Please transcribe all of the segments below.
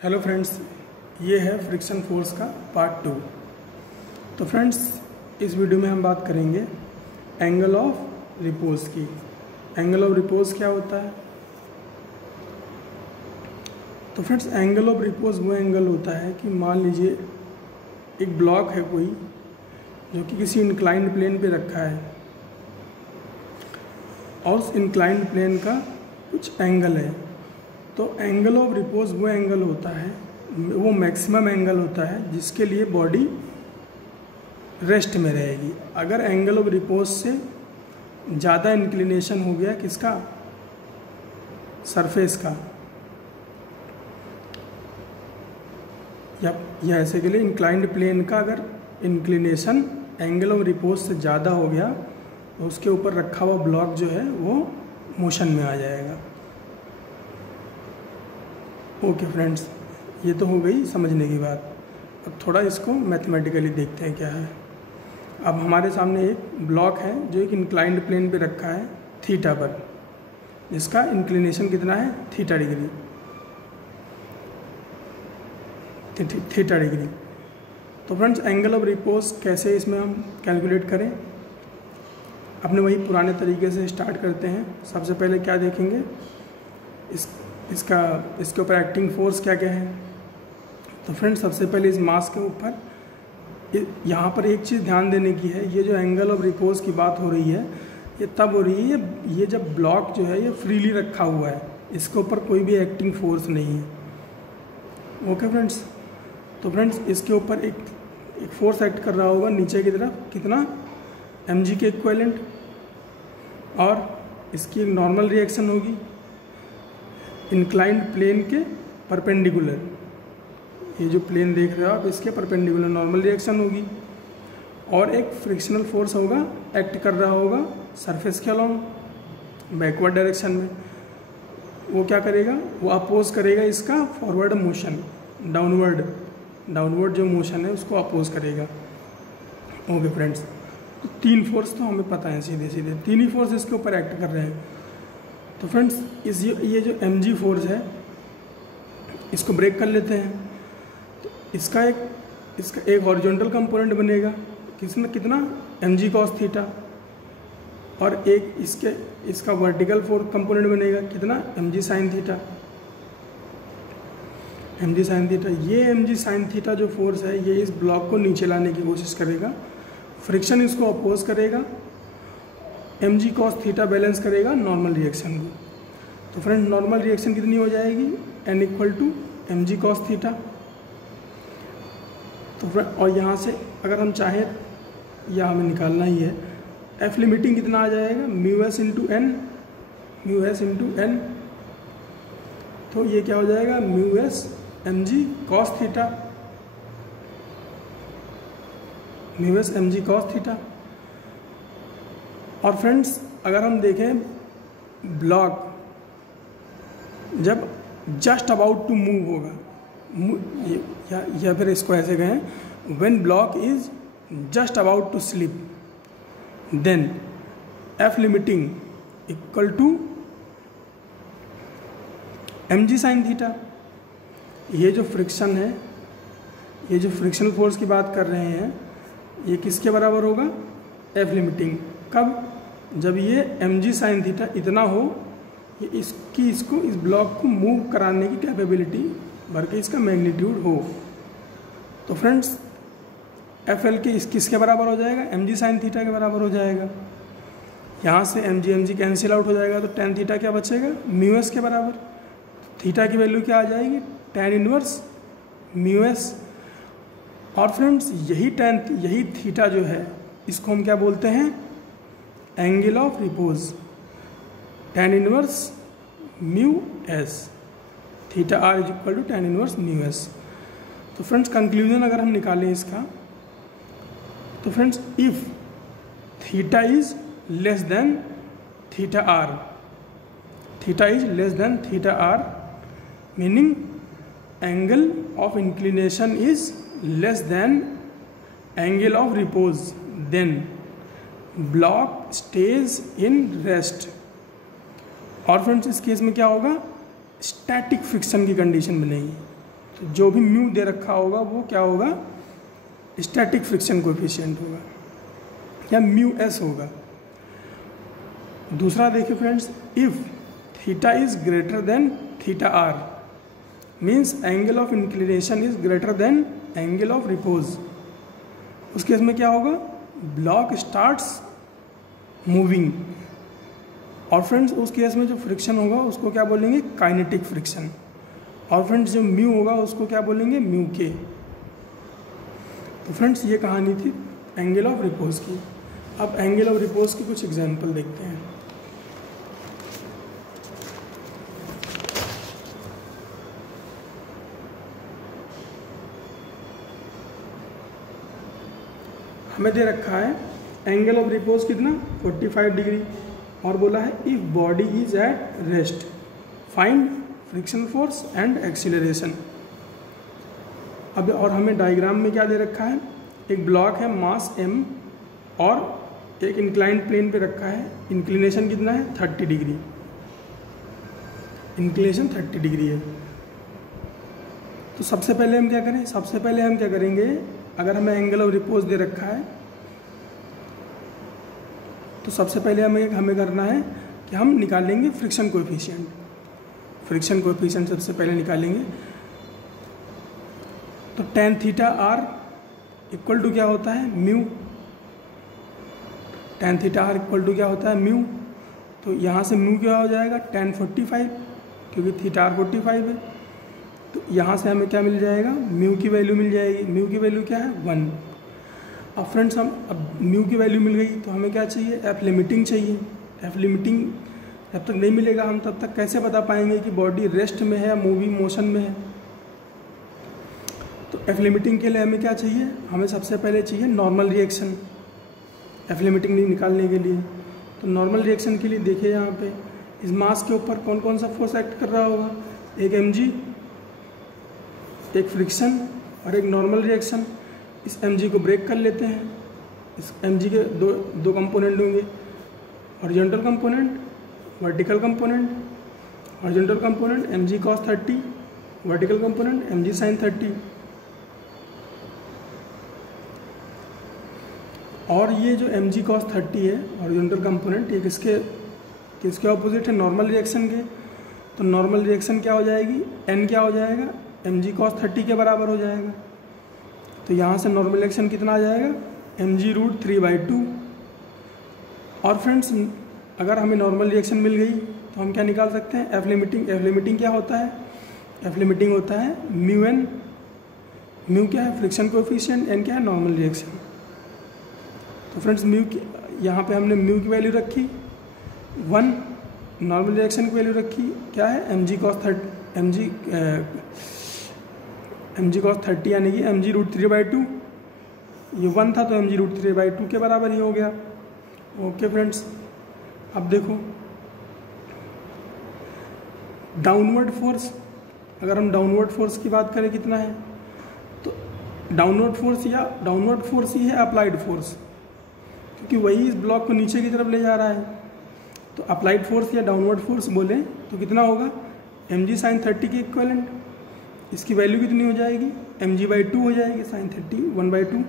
Hello friends, ये है friction force का पार्ट 2। तो फ्रेंड्स, इस वीडियो में हम बात करेंगे एंगल ऑफ रिपोज की। एंगल ऑफ रिपोज क्या होता है? तो फ्रेंड्स, एंगल ऑफ रिपोज वो एंगल होता है कि मान लीजिए एक ब्लॉक है कोई जो कि किसी इंक्लाइंड प्लेन पे रखा है और उस इंक्लाइंड प्लेन का कुछ एंगल है। तो एंगल ऑफ रिपोज वो एंगल होता है, वो मैक्सिमम एंगल होता है जिसके लिए बॉडी रेस्ट में रहेगी। अगर एंगल ऑफ रिपोज से ज़्यादा इंक्लिनेशन हो गया किसका, सरफेस का, या ऐसे के लिए इंक्लाइंड प्लेन का अगर इंक्लिनेशन एंगल ऑफ रिपोज से ज़्यादा हो गया तो उसके ऊपर रखा हुआ ब्लॉक जो है वो मोशन में आ जाएगा। ओके फ्रेंड्स, ये तो हो गई समझने की बात। अब थोड़ा इसको मैथमेटिकली देखते हैं क्या है। अब हमारे सामने एक ब्लॉक है जो एक इंक्लाइंड प्लेन पे रखा है थीटा पर, जिसका इंक्लिनेशन कितना है, थीटा डिग्री। तो फ्रेंड्स, एंगल ऑफ रिपोज कैसे इसमें हम कैलकुलेट करें? अपने वही पुराने तरीके से स्टार्ट करते हैं। सबसे पहले क्या देखेंगे, इसके ऊपर एक्टिंग फोर्स क्या क्या है। तो फ्रेंड्स, सबसे पहले इस मास के ऊपर यहाँ पर एक चीज़ ध्यान देने की है, ये जो एंगल ऑफ रिपोज की बात हो रही है ये तब हो रही है ये जब ब्लॉक जो है ये फ्रीली रखा हुआ है, इसके ऊपर कोई भी एक्टिंग फोर्स नहीं है। ओके फ्रेंड्स, तो फ्रेंड्स इसके ऊपर एक फोर्स एक्ट कर रहा होगा नीचे की तरफ, कितना, mg के इक्विवेलेंट, और इसकी एक नॉर्मल रिएक्शन होगी इंक्लाइंड प्लेन के परपेंडिकुलर। ये जो प्लेन देख रहे हो आप, इसके परपेंडिकुलर नॉर्मल रिएक्शन होगी, और एक फ्रिक्शनल फोर्स होगा, एक्ट कर रहा होगा सरफेस के अलोंग बैकवर्ड डायरेक्शन में। वो क्या करेगा, वो अपोज करेगा इसका फॉरवर्ड मोशन, डाउनवर्ड जो मोशन है उसको अपोज करेगा। ओके फ्रेंड्स, तो तीन फोर्स तो हमें पता है, सीधे सीधे तीन ही फोर्स इसके ऊपर एक्ट कर रहे हैं। तो फ्रेंड्स, ये जो mg फोर्स है इसको ब्रेक कर लेते हैं। तो इसका एक हॉरिजॉन्टल कंपोनेंट बनेगा, कितना mg cos थीटा, और एक इसका वर्टिकल फोर्स कंपोनेंट बनेगा, कितना, mg sin थीटा। ये mg sin थीटा जो फोर्स है ये इस ब्लॉक को नीचे लाने की कोशिश करेगा, फ्रिक्शन इसको अपोज करेगा, mg cos थीटा बैलेंस करेगा नॉर्मल रिएक्शन को। तो फ्रेंड, नॉर्मल रिएक्शन कितनी हो जाएगी, n = mg cos थीटा। तो फ्रेंड, और यहाँ से अगर हम चाहें, या हमें निकालना ही है, f लिमिटिंग कितना आ जाएगा, μs × n। तो ये क्या हो जाएगा, μs mg cos थीटा। और फ्रेंड्स, अगर हम देखें ब्लॉक जब जस्ट अबाउट टू मूव होगा, या फिर इसको ऐसे कहें, when block is just about to slip, then F limiting = mg sin theta. ये जो फ्रिक्शन है, ये जो फ्रिक्शनल फोर्स की बात कर रहे हैं, ये किसके बराबर होगा, एफ लिमिटिंग। कब, जब ये mg sin थीटा इतना हो, ये इस ब्लॉक को मूव कराने की कैपेबिलिटी बल्कि इसका मैग्नीट्यूड हो। तो फ्रेंड्स, एफ एल के किसके बराबर हो जाएगा, mg sin थीटा के बराबर हो जाएगा। यहाँ से mg कैंसिल आउट हो जाएगा, तो tan थीटा क्या बचेगा, μs के बराबर। थीटा की वैल्यू क्या आ जाएगी, tan इनवर्स μs। और फ्रेंड्स, यही थीटा जो है इसको हम क्या बोलते हैं, angle of repose, tan inverse μs, theta r = tan inverse μs। तो फ्रेंड्स, कंक्लूजन अगर हम निकालें इसका, तो friends, if theta is less than theta r, meaning angle of inclination is less than angle of repose, then block stays in rest. और friends, इस case में क्या होगा, स्टैटिक फ्रिक्शन की कंडीशन बनेगी। तो जो भी म्यू दे रखा होगा वो क्या होगा, स्टैटिक फ्रिक्शन कोएफिशिएंट होगा या म्यू एस होगा। दूसरा देखिए friends, if theta is greater than theta R means angle of inclination is greater than angle of repose. उस केस में क्या होगा, ब्लॉक स्टार्ट्स मूविंग। और फ्रेंड्स उस केस में जो फ्रिक्शन होगा उसको क्या बोलेंगे, काइनेटिक फ्रिक्शन। और फ्रेंड्स जो म्यू होगा उसको क्या बोलेंगे, म्यू के। तो फ्रेंड्स ये कहानी थी एंगल ऑफ रिपोज की। अब एंगल ऑफ रिपोज की कुछ एग्जांपल देखते हैं। हमें दे रखा है एंगल ऑफ रिपोज कितना, 45 डिग्री, और बोला है if body is at rest find friction force and acceleration. अब और हमें डायग्राम में क्या दे रखा है, एक ब्लॉक है मास m और एक इंक्लाइंड प्लेन पे रखा है, इंक्लिनेशन कितना है 30 डिग्री, इंक्लिनेशन 30 डिग्री है। तो सबसे पहले हम क्या करें, सबसे पहले हम क्या करेंगे, अगर हमें एंगल ऑफ रिपोज दे रखा है तो सबसे पहले हमें करना है कि हम निकालेंगे फ्रिक्शन कोएफिशिएंट। फ्रिक्शन कोएफिशिएंट सबसे पहले निकालेंगे। तो tan theta R equal to क्या होता है, mu. tan theta R equal to क्या होता है, म्यू। तो यहाँ से म्यू क्या हो जाएगा, tan 45, क्योंकि थीटा आर 45 है। तो यहाँ से हमें क्या मिल जाएगा, म्यू की वैल्यू मिल जाएगी। म्यू की वैल्यू क्या है, 1। अब फ्रेंड्स हम अब म्यू की वैल्यू मिल गई तो हमें क्या चाहिए, एफ लिमिटिंग चाहिए। एफ लिमिटिंग जब तक नहीं मिलेगा हम तब तक कैसे बता पाएंगे कि बॉडी रेस्ट में है या मूविंग मोशन में है। तो एफ लिमिटिंग के लिए हमें क्या चाहिए, हमें सबसे पहले चाहिए नॉर्मल रिएक्शन एफ लिमिटिंग निकालने के लिए। तो नॉर्मल रिएक्शन के लिए देखिए यहाँ पे इस मास के ऊपर कौन कौन सा फोर्स एक्ट कर रहा होगा, एक mg, एक फ्रिक्शन और एक नॉर्मल रिएक्शन। इस mg को ब्रेक कर लेते हैं। इस mg के दो कंपोनेंट होंगे, horizontal component, vertical component. Horizontal component mg cos 30, vertical component mg sin 30। और ये जो mg cos 30 है हॉरिजॉन्टल कंपोनेंट, ये किसके ऑपोजिट है, नॉर्मल रिएक्शन के। तो नॉर्मल रिएक्शन क्या हो जाएगी, n क्या हो जाएगा, mg cos 30 के बराबर हो जाएगा। तो यहाँ से नॉर्मल रिएक्शन कितना आ जाएगा, mg√3/2। और फ्रेंड्स अगर हमें नॉर्मल रिएक्शन मिल गई तो हम क्या निकाल सकते हैं, एफ लिमिटिंग। एफ लिमिटिंग क्या होता है, एफ लिमिटिंग होता है म्यू n। म्यू क्या है, फ्रिक्शन कोएफिशिएंट, n क्या है, नॉर्मल रिएक्शन। तो फ्रेंड्स म्यू की यहाँ पे हमने म्यू की वैल्यू रखी 1, नॉर्मल रिएक्शन की वैल्यू रखी क्या है, mg cos 30 यानी कि mg√3/2। ये 1 था तो mg√3/2 के बराबर ही हो गया। ओके फ्रेंड्स, अब देखो डाउनवर्ड फोर्स, अगर हम डाउनवर्ड फोर्स की बात करें कितना है, तो डाउनवर्ड फोर्स ही है अप्लाइड फोर्स, क्योंकि वही इस ब्लॉक को नीचे की तरफ ले जा रहा है। तो अप्लाइड फोर्स या डाउनवर्ड फोर्स बोले तो कितना होगा, mg sin 30 के इक्वलेंट। इसकी वैल्यू कितनी हो जाएगी, mg/2 हो जाएगी, sin 30 1/2।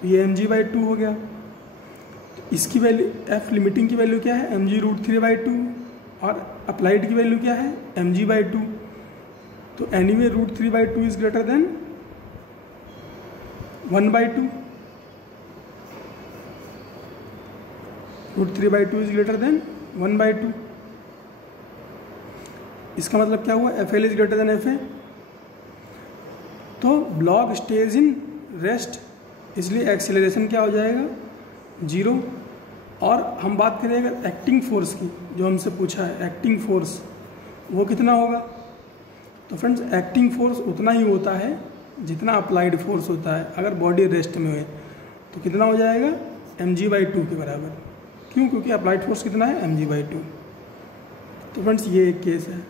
तो ये mg/2 हो गया। तो इसकी वैल्यू एफ लिमिटिंग की वैल्यू क्या है, mg√3/2, और अप्लाइड की वैल्यू क्या है, mg/2। तो anyway √3/2 is greater then 1/2। √3/2 is greater then 1/2। इसका मतलब क्या हुआ, FL is greater then FA। तो ब्लॉक स्टेज इन रेस्ट, इसलिए एक्सीलरेशन क्या हो जाएगा, 0। और हम बात करें अगर एक्टिंग फोर्स की, जो हमसे पूछा है एक्टिंग फोर्स, वो कितना होगा। तो फ्रेंड्स एक्टिंग फोर्स उतना ही होता है जितना अप्लाइड फोर्स होता है। अगर बॉडी रेस्ट में है तो कितना हो जाएगा, mg/2 के बराबर। क्यों, क्योंकि अप्लाइड फोर्स कितना है, mg/2। तो फ्रेंड्स ये एक केस है।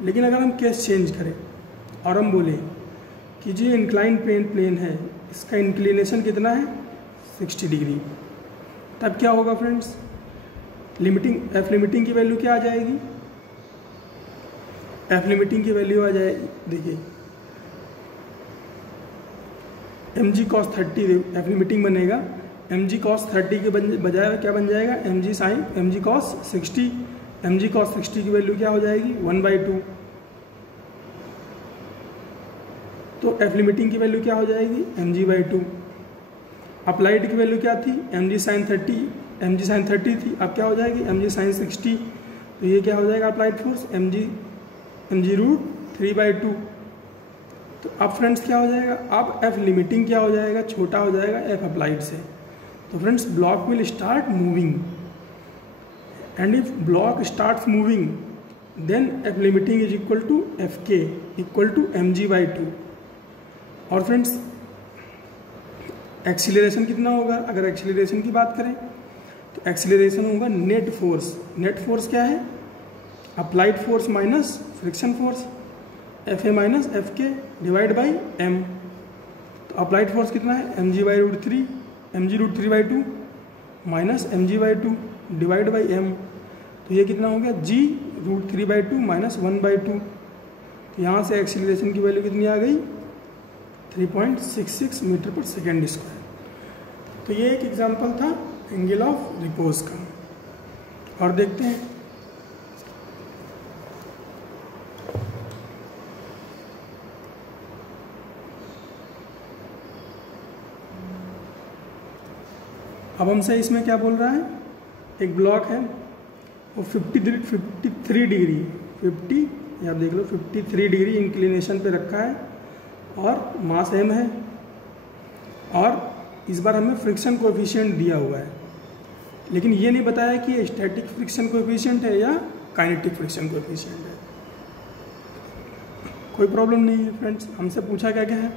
लेकिन अगर हम केस चेंज करें और हम बोले कि जो इंक्लाइंड प्लेन है इसका इंक्लिनेशन कितना है, 60 डिग्री, तब क्या होगा फ्रेंड्स, लिमिटिंग एफ लिमिटिंग की वैल्यू क्या आ जाएगी, एफ लिमिटिंग की वैल्यू आ जाए, देखिए M G cos 30 F limiting बनेगा, एम जी कॉस 30 के बजाय क्या बन जाएगा, M G sine M G cos 60, M G cos 60 की वैल्यू क्या हो जाएगी 1/2। तो एफ लिमिटिंग की वैल्यू क्या हो जाएगी mg/2। अप्लाइड की वैल्यू क्या थी mg sin 30 थी, अब क्या हो जाएगी mg sin 60। तो ये क्या हो जाएगा अप्लाइड फोर्स mg√3/2। तो अब फ्रेंड्स क्या हो जाएगा, अब एफ लिमिटिंग क्या हो जाएगा, छोटा हो जाएगा एफ अप्लाइड से। तो friends block will start moving and if block starts moving then F limiting is equal to F K equal to mg/2। और फ्रेंड्स एक्सीलरेशन कितना होगा, अगर एक्सीलरेशन की बात करें तो एक्सीलरेशन होगा नेट फोर्स। नेट फोर्स क्या है, applied force minus friction force, F A minus F के डिवाइड बाई एम। तो अप्लाइड फोर्स कितना है mg/√3, mg√3/2 minus mg/2 divide by M. तो ये कितना हो गया g√3/2 माइनस 1/2। तो यहाँ से एक्सीलरेशन की वैल्यू कितनी आ गई 3.66 मीटर पर सेकेंड स्क्वायर। तो ये एक एग्जांपल था एंगल ऑफ रिपोज का। और देखते हैं अब हमसे इसमें क्या बोल रहा है, एक ब्लॉक है वो 53 डिग्री 50 या देख लो 53 डिग्री इंक्लिनेशन पे रखा है और मास m है, और इस बार हमें फ्रिक्शन कोएफिशिएंट दिया हुआ है, लेकिन ये नहीं बताया कि ये स्टैटिक फ्रिक्शन कोएफिशिएंट है या काइनेटिक फ्रिक्शन कोएफिशिएंट है। कोई प्रॉब्लम नहीं है फ्रेंड्स। हमसे पूछा क्या क्या है,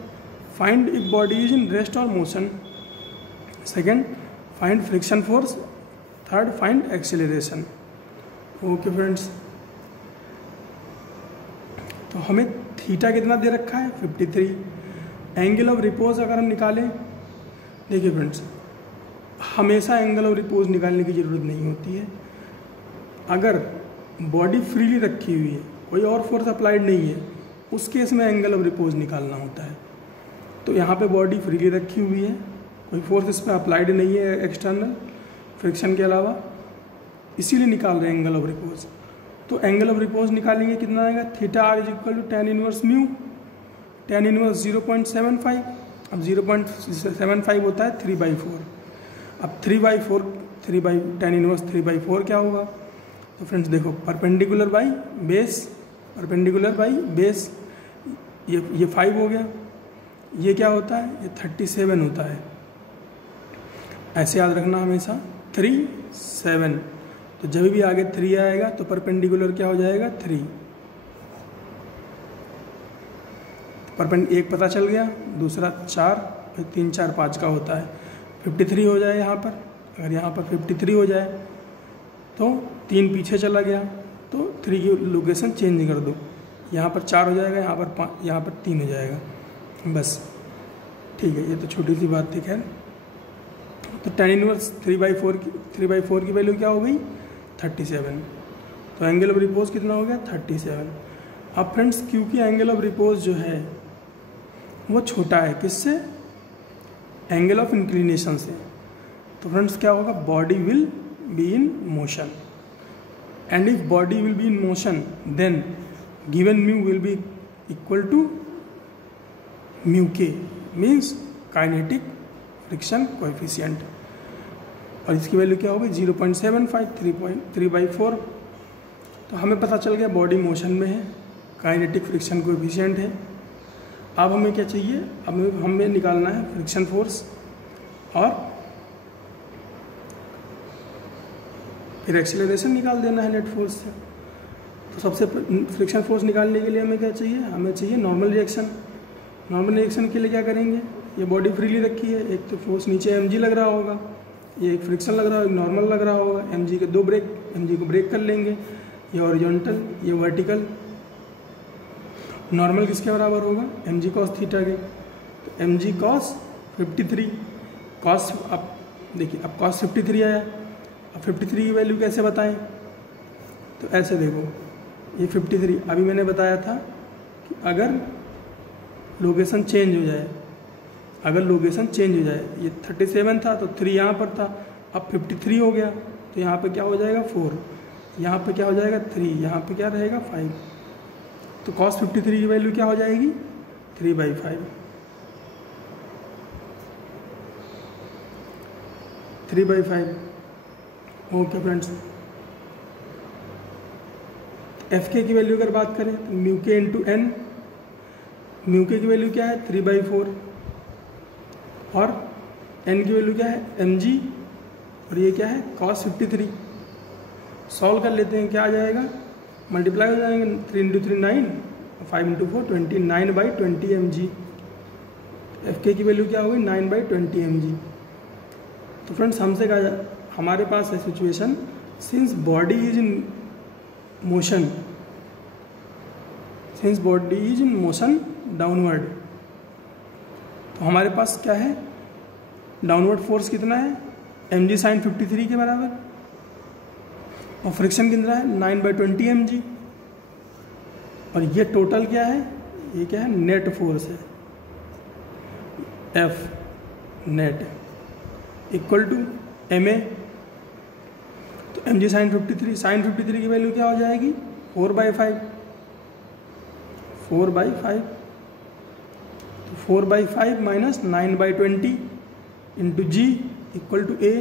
find if body is in rest और motion, second find friction force, third find acceleration. Okay friends, तो हमें थीटा कितना दे रखा है 53। एंगल ऑफ रिपोज अगर हम निकालें, देखिए फ्रेंड्स हमेशा एंगल ऑफ रिपोज निकालने की ज़रूरत नहीं होती है। अगर बॉडी फ्रीली रखी हुई है, कोई और फोर्स अप्लाइड नहीं है, उस केस में एंगल ऑफ रिपोज निकालना होता है। तो यहाँ पे बॉडी फ्रीली रखी हुई है, कोई फोर्स इस पर अप्लाइड नहीं है एक्सटर्नल फ्रिक्शन के अलावा, इसीलिए निकाल रहे हैं एंगल ऑफ रिपोज। तो एंगल ऑफ रिपोज निकालेंगे कितना आएगा, theta R is equal to tan inverse mu, tan inverse 0.75। अब 0.75 होता है 3/4। अब 3/4 tan इनवर्स 3/4 क्या होगा, तो फ्रेंड्स देखो परपेंडिकुलर बाई बेस, ये 5 हो गया, ये क्या होता है, ये 37 होता है। ऐसे याद रखना हमेशा 3 7। तो जब भी आगे 3 आएगा तो परपेंडिकुलर क्या हो जाएगा 3। एक पता चल गया, दूसरा 4, फिर 3 4 5 का होता है 53 हो जाए यहाँ पर। अगर यहाँ पर 53 हो जाए तो 3 पीछे चला गया, तो 3 की लोकेशन चेंज कर दो, यहाँ पर 4 हो जाएगा, यहाँ पर 3 हो जाएगा, बस ठीक है। ये तो छोटी सी बात थी। खैर, तो tan इनवर्स 3/4 की वैल्यू क्या हो गई 37। तो एंगल ऑफ रिपोज कितना हो गया 37। अब फ्रेंड्स क्योंकि एंगल ऑफ रिपोज जो है वो छोटा है, किससे, एंगल ऑफ इंक्लिनेशन से, तो फ्रेंड्स क्या होगा, body will be in motion, and if body will be in motion then given mu will be equal to mu K, means kinetic friction coefficient. और इसकी वैल्यू क्या होगी 0.75 3/4। तो हमें पता चल गया बॉडी मोशन में है, काइनेटिक फ्रिक्शन कोएफिशिएंट है। अब हमें क्या चाहिए, अब हमें निकालना है फ्रिक्शन फोर्स और फिर एक्सेलरेशन निकाल देना है नेट फोर्स से। तो सबसे फ्रिक्शन फोर्स निकालने के लिए हमें क्या चाहिए, हमें चाहिए नॉर्मल रिएक्शन। नॉर्मल रिएक्शन के लिए क्या करेंगे, ये बॉडी फ्रीली रखी है, एक तो फोर्स नीचे mg लग रहा होगा, ये एक फ्रिक्शन लग रहा होगा, एक नॉर्मल लग रहा होगा, mg के 2 ब्रेक, mg को ब्रेक कर लेंगे, ये हॉरिजॉन्टल ये वर्टिकल। नॉर्मल किसके बराबर होगा mg cos थीटा के, तो mg cos 53 cos, अब देखिए अब cos 53 आया। अब 53 की वैल्यू कैसे बताएं, तो ऐसे देखो ये 53 अभी मैंने बताया था कि अगर लोकेशन चेंज हो जाए, अगर लोकेशन चेंज हो जाए, ये 37 था तो 3 यहाँ पर था, अब 53 हो गया, तो यहाँ पे क्या हो जाएगा 4, यहाँ पे क्या हो जाएगा 3, यहाँ पे क्या रहेगा 5, तो cos 53 की वैल्यू क्या हो जाएगी 3/5। 3/5। ओके फ्रेंड्स, एफ के की वैल्यू अगर बात करें तो म्यू के इंटू एन, म्यू के की वैल्यू क्या है 3/4 और एन की वैल्यू क्या है mg और ये क्या है cos 53। सॉल्व कर लेते हैं, क्या आ जाएगा, मल्टीप्लाई हो जाएंगे, 3 × 3 9, 5 × 4 29/20 mg। एफ के की वैल्यू क्या होगी 9/20 mg। तो फ्रेंड्स हमसे कहा हमारे पास है situation, since body is in motion, since body is in motion downward, तो हमारे पास क्या है डाउनवर्ड फोर्स कितना है mg sin 53 के बराबर, और फ्रिक्शन कितना है 9/20 mg, और ये टोटल क्या है, ये क्या है नेट फोर्स है, F net equal to ma, तो mg sin 53 की वैल्यू क्या हो जाएगी 4/5, 4/5, तो 4/5 minus 9/20 into g equal to a,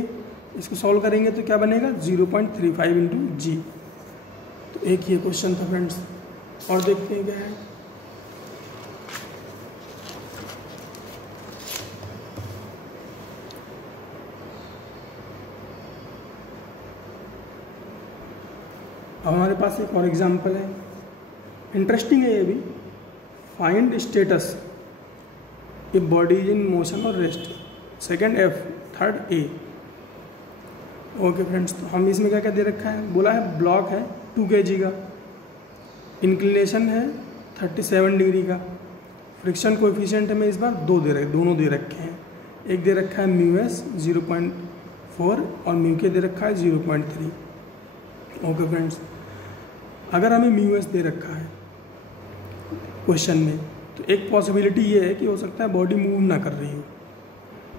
इसको सॉल्व करेंगे तो क्या बनेगा 0.35 इंटू जी। तो एक ये क्वेश्चन था फ्रेंड्स, और देखते हैं क्या है। अब हमारे पास एक और एग्जांपल है, इंटरेस्टिंग है ये भी। Find status if body is in motion और rest, second F, third A। Okay friends, तो हम इसमें क्या क्या दे रखा है, बोला है ब्लॉक है 2 kg का, इंक्लिनेशन है 37 डिग्री का, फ्रिक्शन कोएफिशिएंट हमें इस बार दोनों दे रखे हैं, एक दे रखा है μs 0.4 और म्यू के दे रखा है 0.3। ओके फ्रेंड्स, अगर हमें μs दे रखा है क्वेश्चन में, तो एक पॉसिबिलिटी ये है कि हो सकता है बॉडी मूव ना कर रही हो,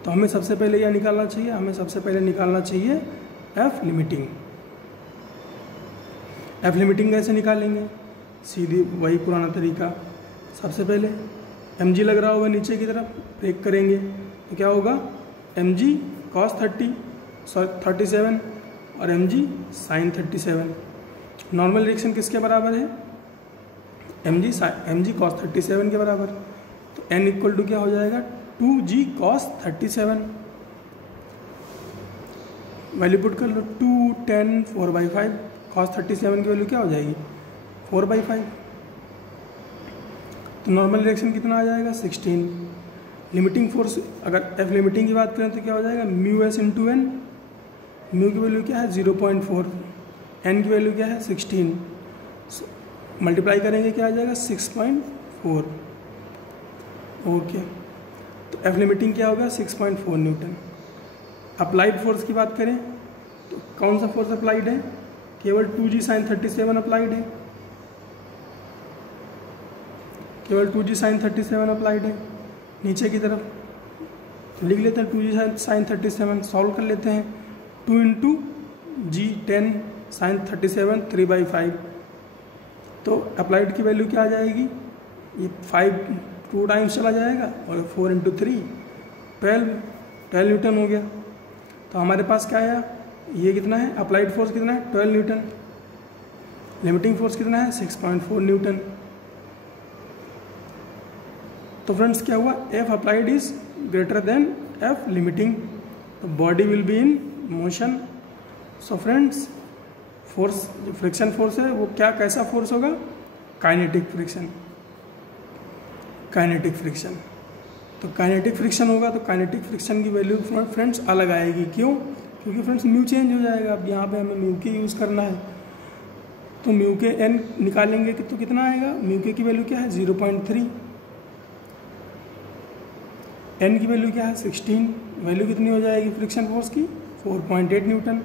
तो हमें सबसे पहले क्या निकालना चाहिए, हमें सबसे पहले निकालना चाहिए एफ लिमिटिंग। एफ लिमिटिंग कैसे निकालेंगे, सीधी वही पुराना तरीका, सबसे पहले mg लग रहा होगा नीचे की तरफ, ब्रेक करेंगे तो क्या होगा mg cos 37 और mg sin 37। नॉर्मल रिएक्शन किसके बराबर है, mg cos 37 के बराबर, तो n इक्वल टू क्या हो जाएगा 2g cos 37, वैल्यू पुट कर लो 2 10 4/5, cos 37 की वैल्यू क्या हो जाएगी 4/5, तो नॉर्मल रिएक्शन कितना आ जाएगा 16। लिमिटिंग फोर्स अगर एफ लिमिटिंग की बात करें तो क्या हो जाएगा μs इंटू एन, म्यू की वैल्यू क्या है 0.4, एन की वैल्यू क्या है 16, मल्टीप्लाई करेंगे क्या आ जाएगा 6.4। ओके, तो एफ लिमिटिंग क्या होगा 6.4 न्यूटन। अप्लाइड फोर्स की बात करें तो कौन सा फोर्स अप्लाइड है, केवल 2g sin 37 अप्लाइड है, केवल 2g sin 37 अप्लाइड है। नीचे की तरफ लिख लेते हैं 2g sin 37, सॉल्व कर लेते हैं, 2 इंटू जी 10 sin 37 3/5, तो अप्लाइड की वैल्यू क्या आ जाएगी, ये 5 2 टाइम्स चला जाएगा और 4 इंटू 3 12 न्यूटन हो गया। तो हमारे पास क्या आया, ये कितना है अप्लाइड फोर्स कितना है 12 न्यूटन, लिमिटिंग फोर्स कितना है 6.4 न्यूटन। तो फ्रेंड्स क्या हुआ, F applied is greater than F limiting, तो body will be in motion. So friends force जो फ्रिक्शन फोर्स है वो क्या कैसा फोर्स होगा, काइनेटिक फ्रिक्शन, काइनेटिक फ्रिक्शन। तो काइनेटिक फ्रिक्शन होगा तो काइनेटिक फ्रिक्शन की वैल्यू फ्रेंड्स अलग आएगी, क्यों, क्योंकि फ्रेंड्स म्यू चेंज हो जाएगा। अब यहाँ पे हमें म्यू के यूज़ करना है, तो म्यू के एन निकालेंगे तो कितना आएगा, म्यू के की वैल्यू क्या है 0.3, एन की वैल्यू क्या है 16, वैल्यू कितनी हो जाएगी फ्रिक्शन फोर्स की 4.8 न्यूटन।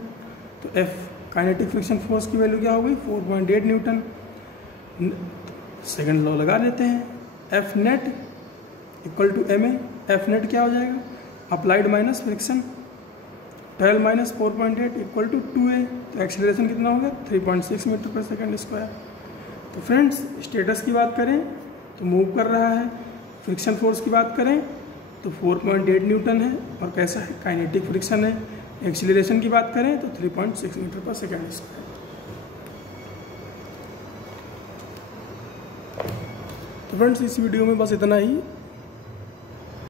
तो एफ काइनेटिक फ्रिक्शन फोर्स की वैल्यू क्या हो गई 4.8 न्यूटन। सेकंड लॉ लगा देते हैं, F net equal to m a, F net क्या हो जाएगा, applied minus friction, 12 minus 4.8 equal to 2a। तो एक्सेलरेशन कितना होगा 3.6 मीटर पर सेकेंड स्क्वायर। तो फ्रेंड्स स्टेटस की बात करें तो मूव कर रहा है, फ्रिक्शन फोर्स की बात करें तो 4.8 न्यूटन है और कैसा है, काइनेटिक फ्रिक्शन है। एक्सेलरेशन की बात करें तो 3.6 मीटर पर सेकेंड स्क्वायर। तो फ्रेंड्स इस वीडियो में बस इतना ही।